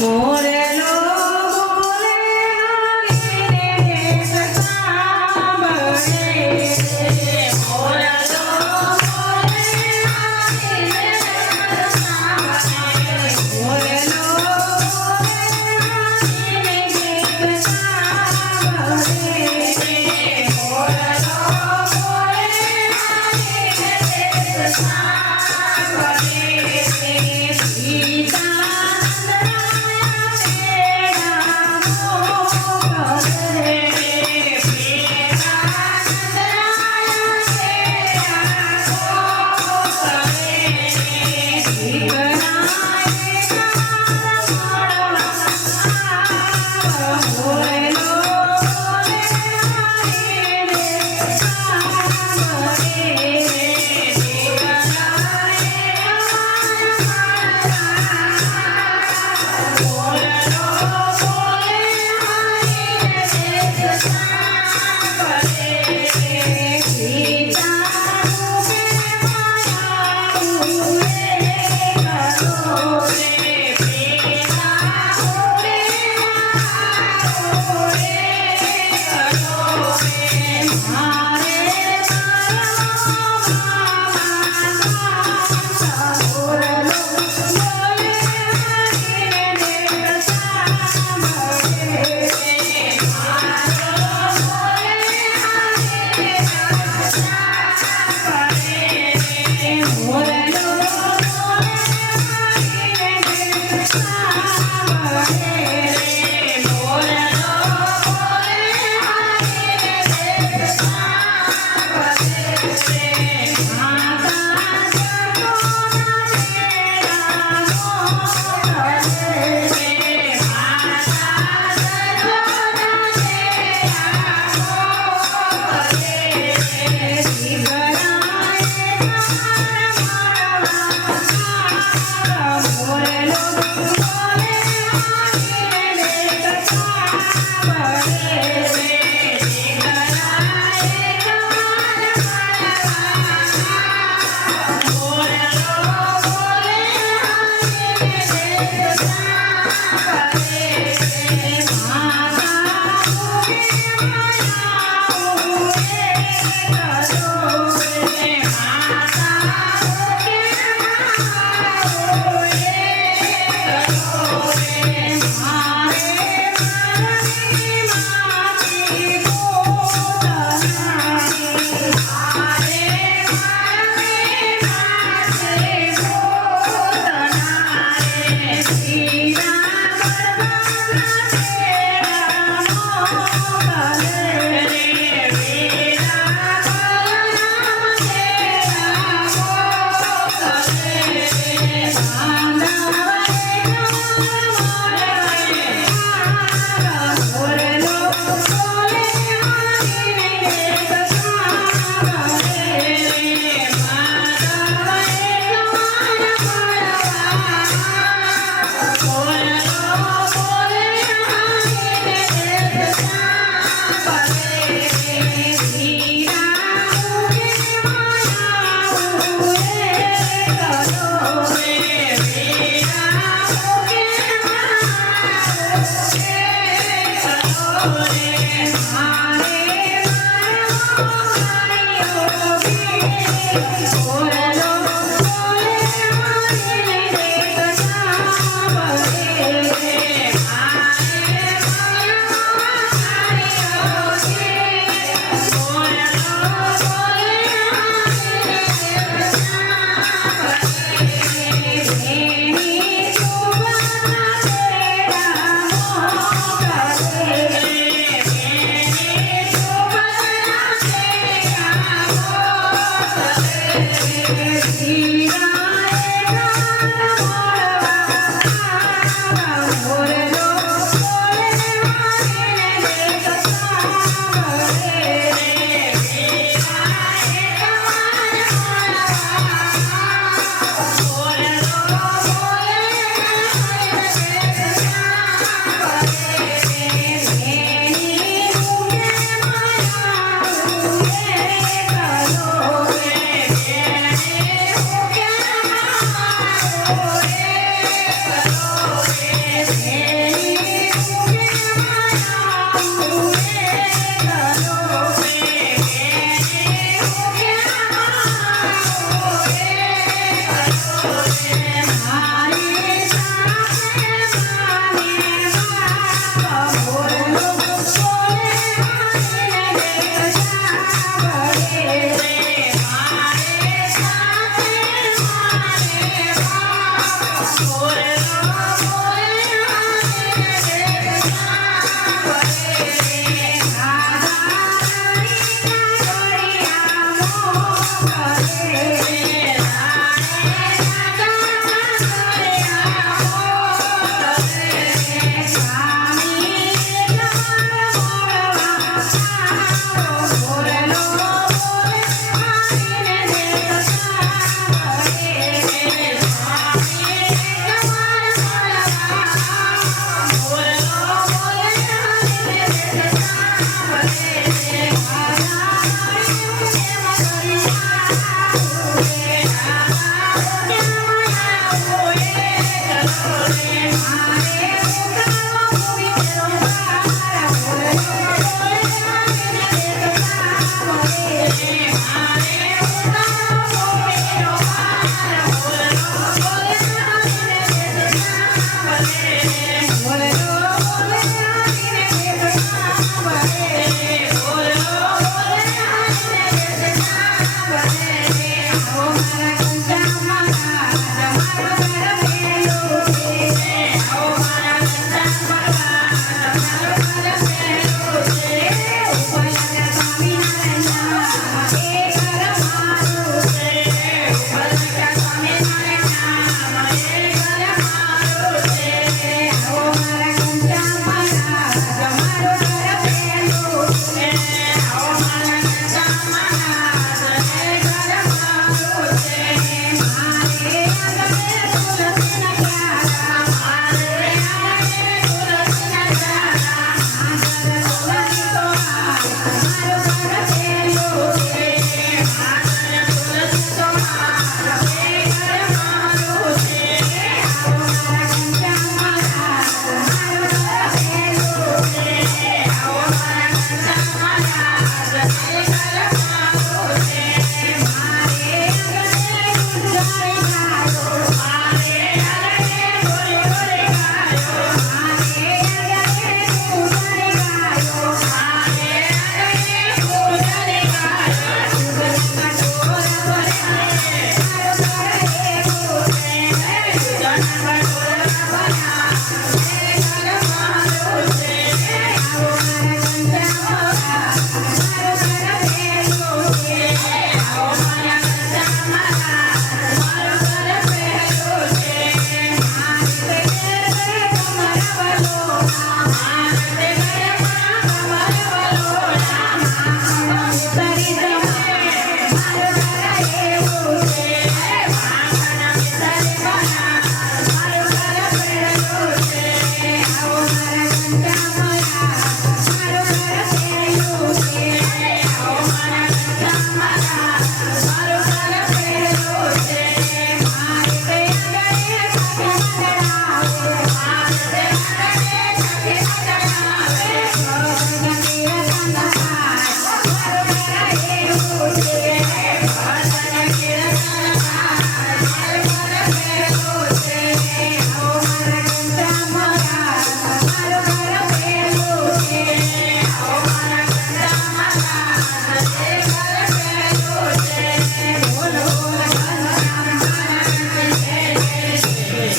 મોરેલો